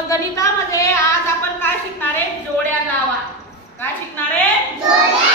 गणितामध्ये आज आपण काय शिकणार आहे? जोड्या लावा. काय शिकणार आहे? जोड्या